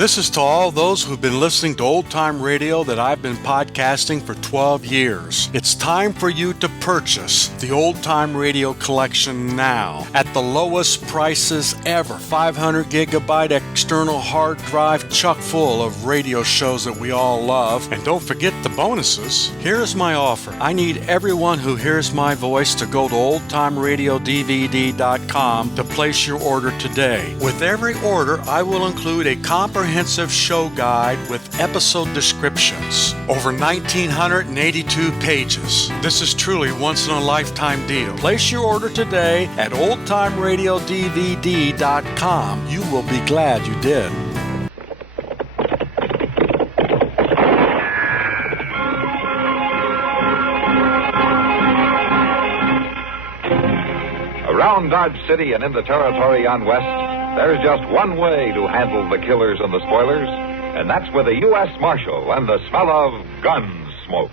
This is to all those who've been listening to old-time radio that I've been podcasting for 12 years. It's time for you to purchase the old-time radio collection now at the lowest prices ever. 500 gigabyte external hard drive chock full of radio shows that we all love. And don't forget the bonuses. Here's my offer. I need everyone who hears my voice to go to oldtimeradiodvd.com to place your order today. With every order, I will include a comprehensive show guide with episode descriptions. Over 1,982 pages. This is truly once-in-a-lifetime deal. Place your order today at oldtimeradiodvd.com. You will be glad you did. Around Dodge City and in the territory on West, there's just one way to handle the killers and the spoilers, and that's with a U.S. Marshal and the smell of gun smoke.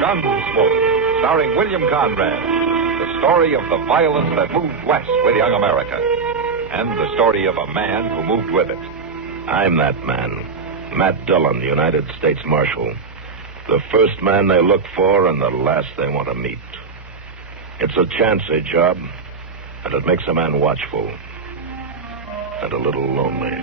Gunsmoke, starring William Conrad. The story of the violence that moved west with young America. And the story of a man who moved with it. I'm that man. Matt Dillon, United States Marshal. The first man they look for and the last they want to meet. It's a chancy job, and it makes a man watchful. And a little lonely.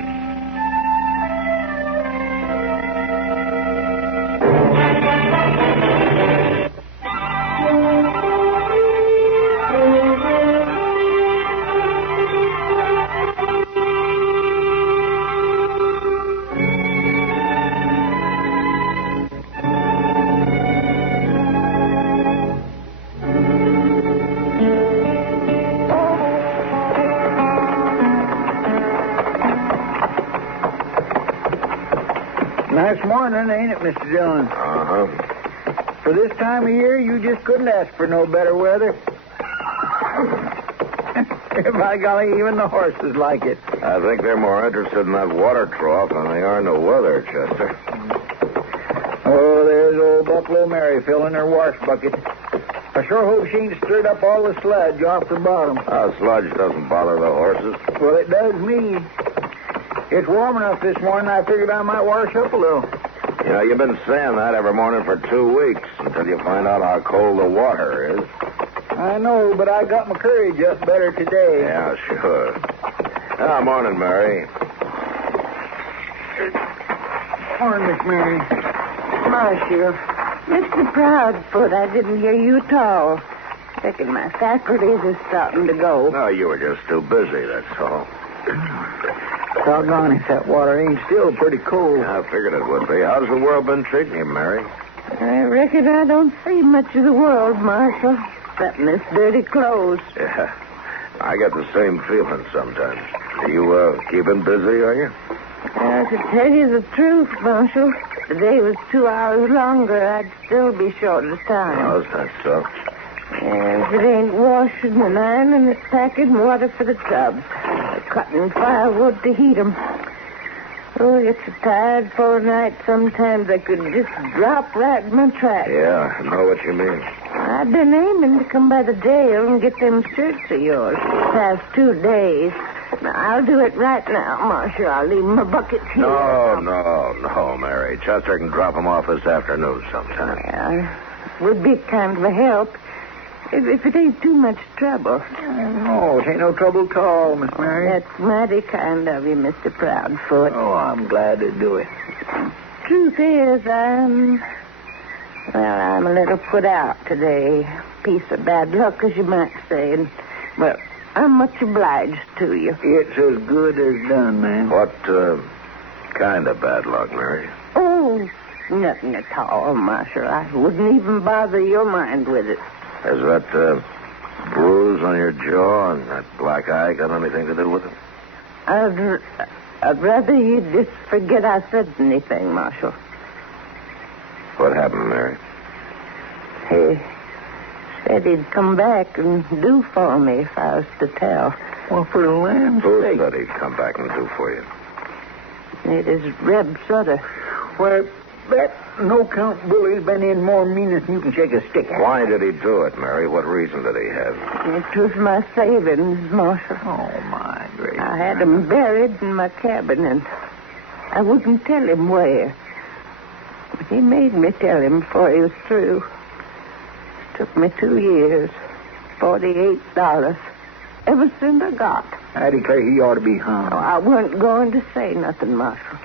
Nice morning, ain't it, Mr. Dillon? Uh-huh. For this time of year, you just couldn't ask for no better weather. By golly, even the horses like it. I think they're more interested in that water trough than they are in the weather, Chester. Oh, there's old Buffalo Mary filling her wash bucket. I sure hope she ain't stirred up all the sludge off the bottom. Sludge doesn't bother the horses. Well, it does me. It's warm enough this morning, I figured I might wash up a little. You know, you've been saying that every morning for 2 weeks until you find out how cold the water is. I know, but I got my courage up better today. Yeah, sure. Morning, Mary. Morning, Miss Mary. Marshal, Mr. Proudfoot, I didn't hear you at all. Reckon my faculties are starting to go. No, you were just too busy, that's all. Doggone if that water ain't still pretty cold. I figured it would be. How's the world been treating you, Mary? I reckon I don't see much of the world, Marshal, except in this dirty clothes. Yeah, I get the same feeling sometimes. Are you keeping busy, are you? To tell you the truth, Marshal, if the day was 2 hours longer, I'd still be short of time. Oh, is that so? If it ain't washing and ironing, it's packing water for the tubs. Cutting firewood to heat 'em. Oh, it's a tired full night. Sometimes I could just drop right in my tracks. Yeah, I know what you mean. I've been aiming to come by the jail and get them shirts of yours for the past 2 days. Now, I'll do it right now, Marshal. I'll leave my buckets here. No, Mary. Chester can drop them off this afternoon sometime. Yeah, would be kind of a help. If it ain't too much trouble. No, it ain't no trouble at all, Miss Mary. That's mighty kind of you, Mr. Proudfoot. Oh, I'm glad to do it. Truth is, I'm a little put out today. Piece of bad luck, as you might say. And, well, I'm much obliged to you. It's as good as done, ma'am. What kind of bad luck, Mary? Oh, nothing at all, Marshal. I wouldn't even bother your mind with it. Has that bruise on your jaw and that black eye got anything to do with it? I'd rather you just forget I said anything, Marshal. What happened, Mary? He said he'd come back and do for me if I was to tell. Well, for the land's Who sake. said he'd come back and do for you? It is Reb Sutter. Well, that no-count bully's been in more meanness than you can shake a stick at. Why did he do it, Mary? What reason did he have? It was my savings, Marshal. Oh, my gracious. I had them buried in my cabin, and I wouldn't tell him where. But he made me tell him before he was through. Took me 2 years, $48. Everything I got. I declare he ought to be hung. Oh, I weren't going to say nothing, Marshal.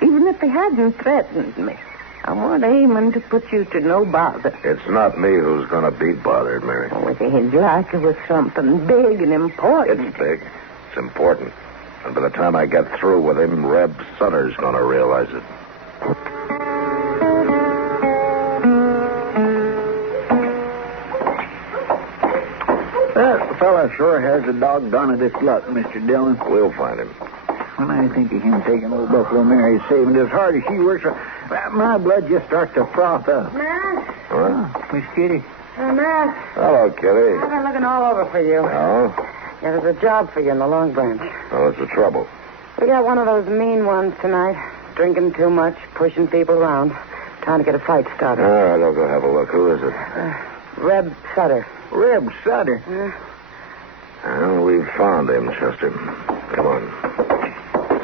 Even if he hadn't threatened me. I wasn't aiming to put you to no bother. It's not me who's going to be bothered, Mary. Oh, it ain't like it was something big and important. It's big. It's important. And by the time I get through with him, Reb Sutter's going to realize it. That fella sure has a doggonedest luck, Mr. Dillon. We'll find him. When I think of him taking old Buffalo Mary's saving as hard as she works, my blood just starts to froth up. Ma? Huh? Miss Kitty. Ma, Hello, Kitty. I've been looking all over for you. Oh? Yeah, there's a job for you in the Long Branch. Oh, what's the trouble? We got one of those mean ones tonight. Drinking too much, pushing people around. Trying to get a fight started. All right, I'll go have a look. Who is it? Reb Sutter. Reb Sutter. Well, we've found him, Chester. Come on.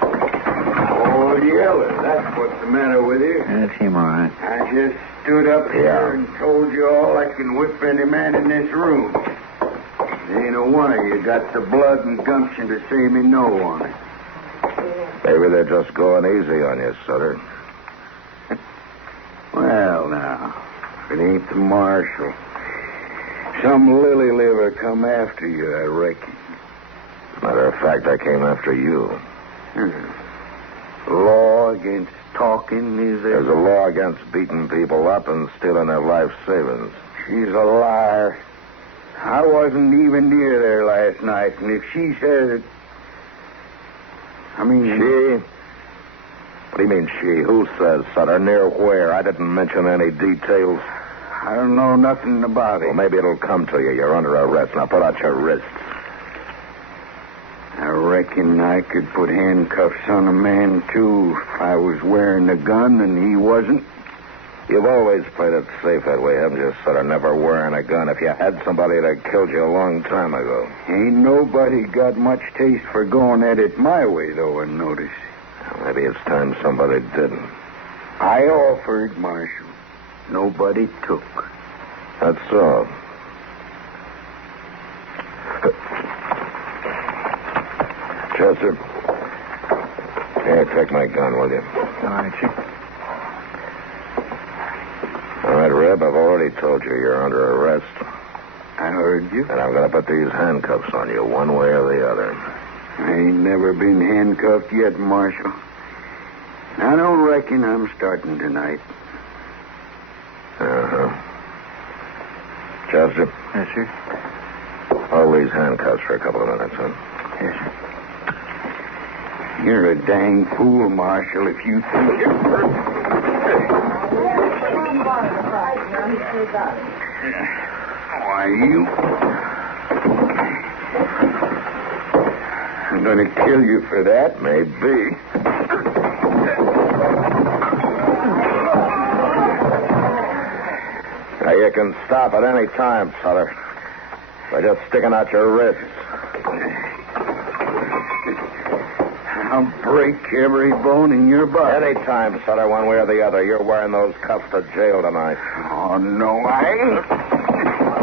Oh, Yeller, that's what's the matter with you. That's him, all right. I just stood up here Yeah. and told you all I can whip any man in this room. Ain't a one of you got the blood and gumption to say me no on it. Maybe they're just going easy on you, Sutter. Well, now, if it ain't the marshal. Some lily liver come after you, I reckon. Matter of fact, I came after you. Law against talking, is there? There's a law against beating people up and stealing their life savings. She's a liar. I wasn't even near there last night, and if she says it... She? What do you mean, she? Who says, Sutter? Near where? I didn't mention any details. I don't know nothing about Well, it. maybe it'll come to you. You're under arrest. Now put out your wrists. I reckon I could put handcuffs on a man, too, if I was wearing a gun and he wasn't. You've always played it safe that way, haven't you, Sutter? Never wearing a gun. If you had somebody that killed you a long time ago. Ain't nobody got much taste for going at it my way, though, I notice. Well, maybe it's time somebody didn't. I offered, Marshal. Nobody took. That's so. Chester. Here, take my gun, will you? All right, sir. All right, Reb, I've already told you you're under arrest. I heard you. And I'm going to put these handcuffs on you one way or the other. I ain't never been handcuffed yet, Marshal. I don't reckon I'm starting tonight. Uh-huh. Chester, Yes, sir. hold these handcuffs for a couple of minutes, huh? Yes, sir. You're a dang fool, Marshal, if you think Why, you... I'm going to kill you for that. Maybe. Now, you can stop at any time, Sutter. By just sticking out your wrists. I'll break every bone in your body. Any time, Sutter, one way or the other. You're wearing those cuffs to jail tonight. Oh, no, I ain't.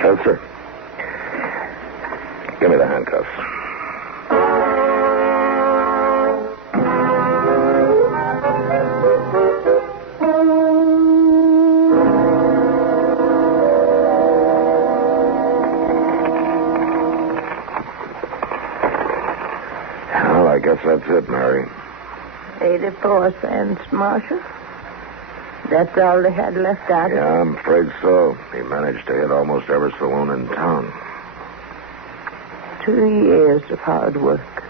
Chester, give me the handcuffs. Well, I guess that's it, Mary. 84 cents, Marshal. That's all they had left out of Yeah, I'm afraid so. He managed to hit almost every saloon in town. 2 years of hard work.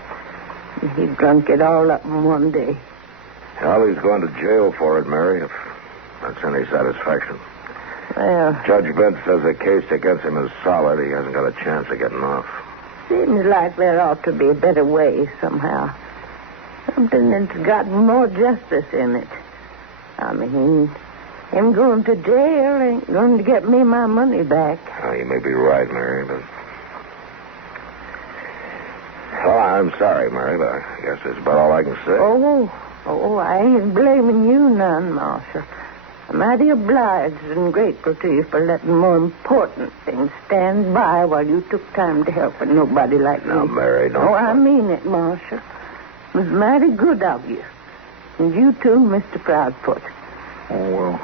And he drunk it all up in one day. Well, he's going to jail for it, Mary, if that's any satisfaction. Well, Judge Bent says the case against him is solid. He hasn't got a chance of getting off. seems like there ought to be a better way somehow. Something that's got more justice in it. I mean, him going to jail ain't going to get me my money back. You may be right, Mary, but... Well, I'm sorry, Mary, but I guess that's about all I can say. Oh, I ain't blaming you none, Marshal. I'm mighty obliged and grateful to you for letting more important things stand by while you took time to help nobody like Now, me. Mary, don't... Oh, I mean it, Marshal. It was mighty good of you. And you too, Mr. Proudfoot. Oh,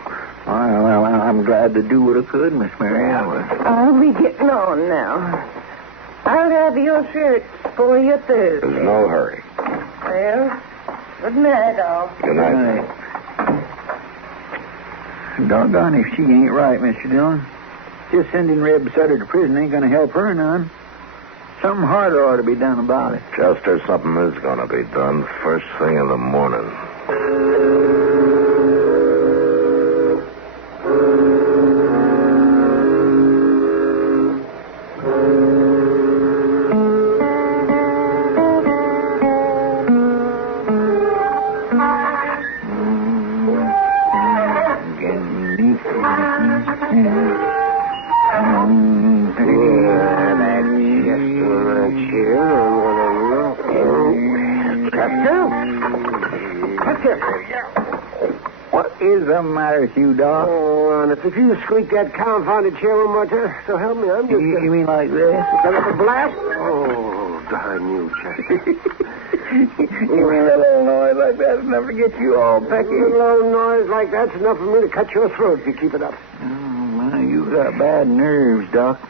well, I'm glad to do what I could, Miss Mary. I'll be getting on now. I'll have your shirts for you Thursday. There's no hurry. Well, good night, all. Good night. Doggone if she ain't right, Mr. Dillon. Just sending Reb Sutter to prison ain't going to help her none. Something harder ought to be done about it. Chester, something is going to be done first thing in the morning. What is the matter with you, Doc? Oh, and if you squeak that confounded chair one more time, so help me, I'm just... You mean like this? Got up a blast? Oh, darn you, Chester. You mean a little noise like that's enough to get you all pecky? A little old noise like that's enough for me to cut your throat if you keep it up. Oh, my, you got bad nerves, Doc.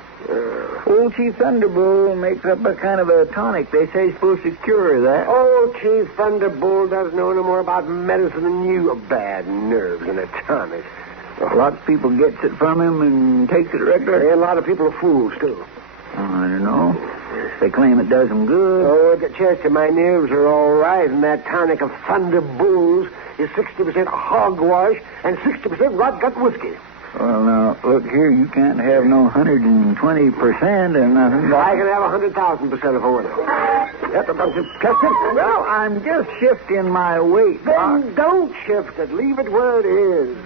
Old Chief Thunderbolt makes up a kind of a tonic they say is supposed to cure that. Oh, Chief Thunderbolt doesn't know no more about medicine than you. Bad nerves and a tonic. Lots of people gets it from him and takes it regular. And a lot of people are fools, too. I don't know. They claim it does them good. Oh, Chester, my nerves are all right, and that tonic of Thunderbolts is 60% hogwash and 60% rot-gut whiskey. Well, now, look here, you can't have no 120% or nothing. I can have 100,000% if I want to. That's a bunch of Chester. Well, I'm just shifting my weight, Doc. Then don't shift it. Leave it where it is.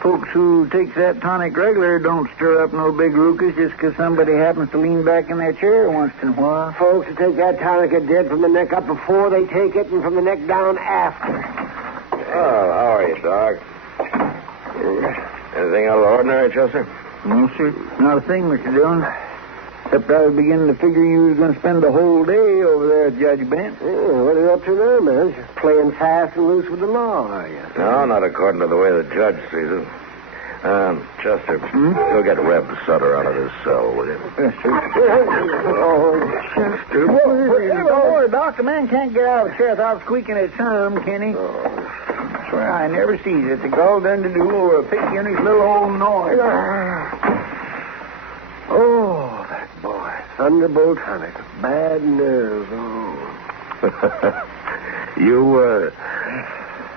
Folks who takes that tonic regular don't stir up no big ruckus just 'cause somebody happens to lean back in their chair once in a while. Folks who take that tonic are dead from the neck up before they take it and from the neck down after. Oh, how are you, Doc? Anything out of the ordinary, Chester? No, sir. Not a thing, Mr. Dillon. Except I was beginning to figure you was going to spend the whole day over there at Judge Bent. What are you up to now, man? Just playing fast and loose with the law, are you? No, not according to the way the judge sees it. Chester, go get Reb Sutter out of his cell, will you? Yes, sir. Oh, Chester. Whoa, Doc, the man can't get out of the chair without squeaking at some, can he? I swear I never sees it. It's all done to do over a picky on his little old noise. Oh, that boy. Thunderbolt tonic. Bad nerves. Oh. You,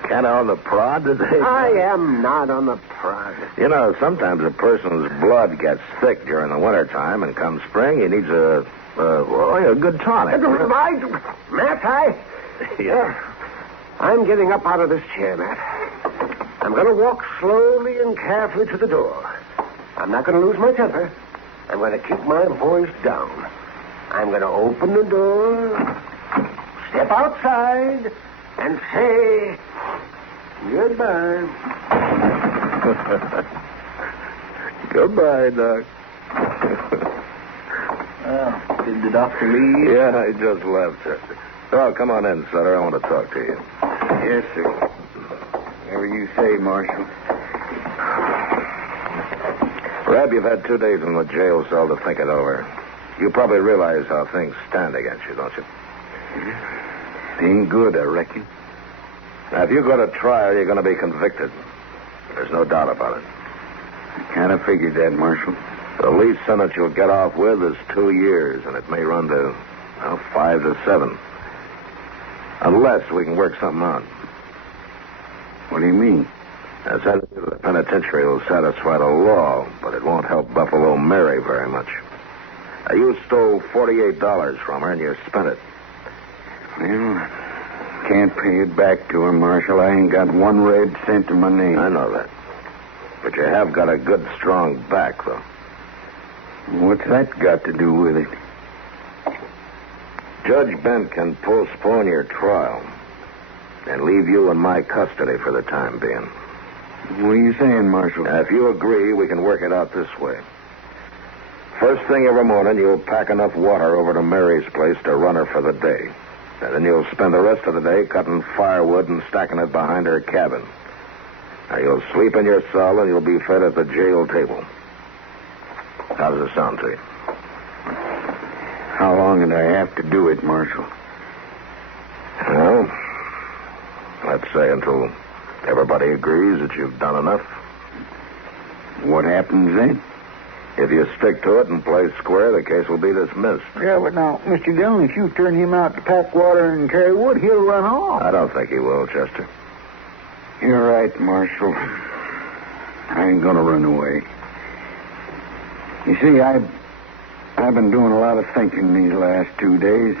kind of on the prod today? I am not on the prod. You know, sometimes a person's blood gets thick during the wintertime, and come spring, he needs a good tonic. Matt, Yeah. I'm getting up out of this chair, Matt. I'm going to walk slowly and carefully to the door. I'm not going to lose my temper. I'm going to keep my voice down. I'm going to open the door, step outside, and say goodbye. Goodbye, Doc. Did the doctor leave? Yeah, he just left, Chester. Oh, come on in, Sutter. I want to talk to you. Yes, sir. Whatever you say, Marshal. Reb, you've had 2 days in the jail cell to think it over. You probably realize how things stand against you, don't you? Ain't good, I reckon. Now, if you go to trial, you're going to be convicted. There's no doubt about it. I kind of figured that, Marshal. The least sentence you'll get off with is 2 years, and it may run to 5 to 7. Unless we can work something out. What do you mean? Now, sending you to the penitentiary will satisfy the law, but it won't help Buffalo Mary very much. Now, you stole $48 from her, and you spent it. Well, can't pay it back to her, Marshal. I ain't got one red cent to my name. I know that. But you have got a good, strong back, though. What's that got to do with it? Judge Bent can postpone your trial and leave you in my custody for the time being. What are you saying, Marshal? Now, if you agree, we can work it out this way. First thing every morning, you'll pack enough water over to Mary's place to run her for the day. And then you'll spend the rest of the day cutting firewood and stacking it behind her cabin. Now, you'll sleep in your cell and you'll be fed at the jail table. How does it sound to you? How long did I have to do it, Marshal? Well, let's say until everybody agrees that you've done enough. What happens then? If you stick to it and play square, the case will be dismissed. Yeah, but now, Mr. Dillon, if you turn him out to pack water and carry wood, he'll run off. I don't think he will, Chester. You're right, Marshal. I ain't gonna run away. You see, I've been doing a lot of thinking these last 2 days.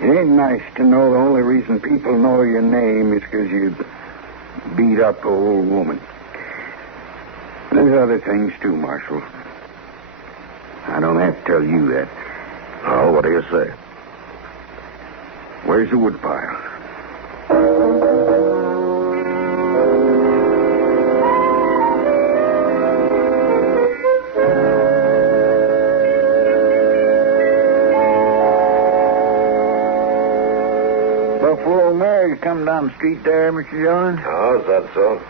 It ain't nice to know the only reason people know your name is because you beat up an old woman. There's other things, too, Marshal. I don't have to tell you that. Oh, what do you say? Where's the woodpile? Buffalo Mary's coming down the street there, Mr. Dillon. Oh, is that so?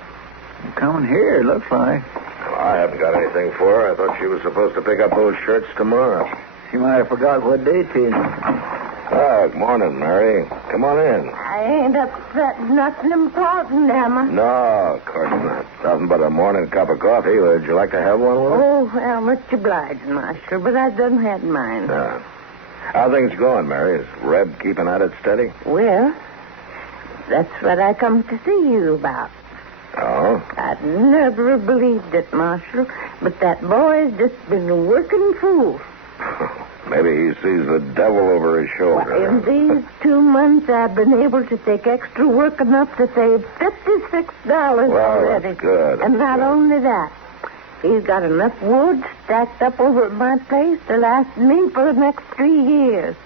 Coming here, looks like. Well, I haven't got anything for her. I thought she was supposed to pick up those shirts tomorrow. She might have forgot what day it is. Oh, good morning, Mary. Come on in. I ain't upset nothing important, am I? No, of course not. Nothing but a morning cup of coffee. Would you like to have one with us? Oh, well, much obliged, Marshal, but I done had mine. Yeah. How things going, Mary? Is Reb keeping at it steady? Well, that's what I come to see you about. Oh? I'd never have believed it, Marshal, but that boy's just been a working fool. Maybe he sees the devil over his shoulder. Well, in these 2 months, I've been able to take extra work enough to save $56 already. That's good. And not good. only that, he's got enough wood stacked up over at my place to last me for the next 3 years.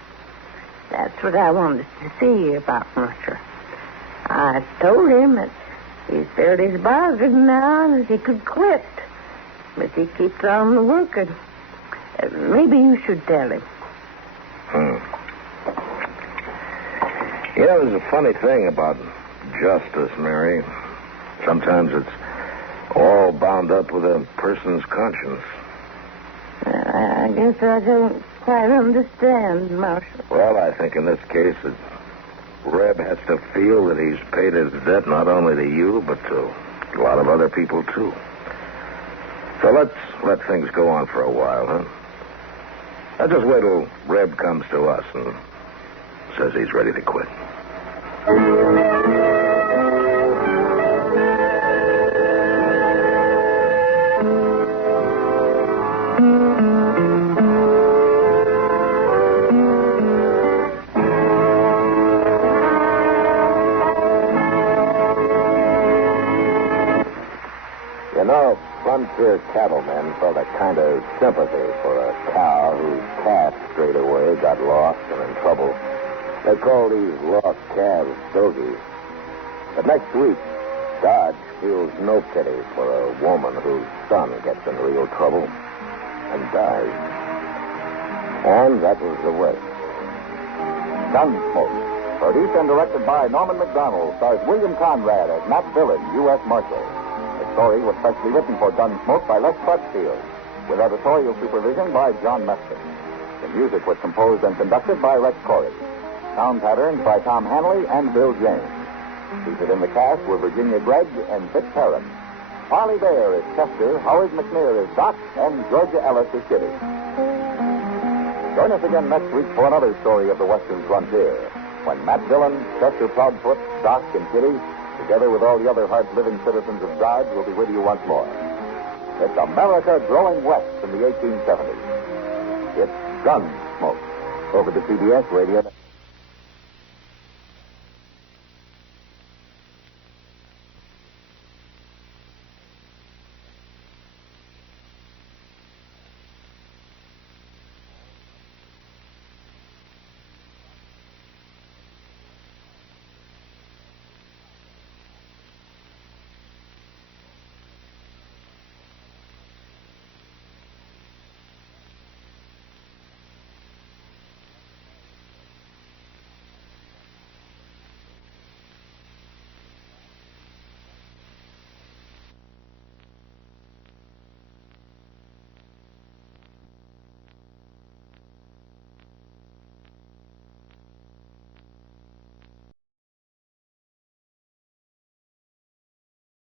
That's what I wanted to see you about, Marshal. I told him that he's filled his bargain now and that he could quit. But he keeps on working. Maybe you should tell him. You know, there's a funny thing about justice, Mary. Sometimes it's all bound up with a person's conscience. I guess I don't quite understand, Marshal. Well, I think in this case that Reb has to feel that he's paid his debt not only to you, but to a lot of other people, too. So let's let things go on for a while, huh? Now just wait till Reb comes to us and says he's ready to quit. You know, frontier cattlemen felt a kind of sympathy for a cow whose calf strayed away, got lost, and in trouble. They call these lost calves dogies. But next week, Dodge feels no pity for a woman whose son gets in real trouble and dies. And that was the worst. Gunsmoke, produced and directed by Norman McDonald, stars William Conrad as Matt Dillon, U.S. Marshal. The story was specially written for Gunsmoke by Les Crutchfield, with editorial supervision by John Meston. The music was composed and conducted by Rex Corey. Sound patterns by Tom Hanley and Bill James. Seated in the cast were Virginia Gregg and Vic Perrin. Harley Bear is Chester, Howard McNear is Doc, and Georgia Ellis is Kitty. Join us again next week for another story of the Western frontier, when Matt Dillon, Chester Proudfoot, Doc, and Kitty, together with all the other hard-living citizens of Dodge, will be with you once more. It's America growing west in the 1870s. It's Gunsmoke over the CBS radio.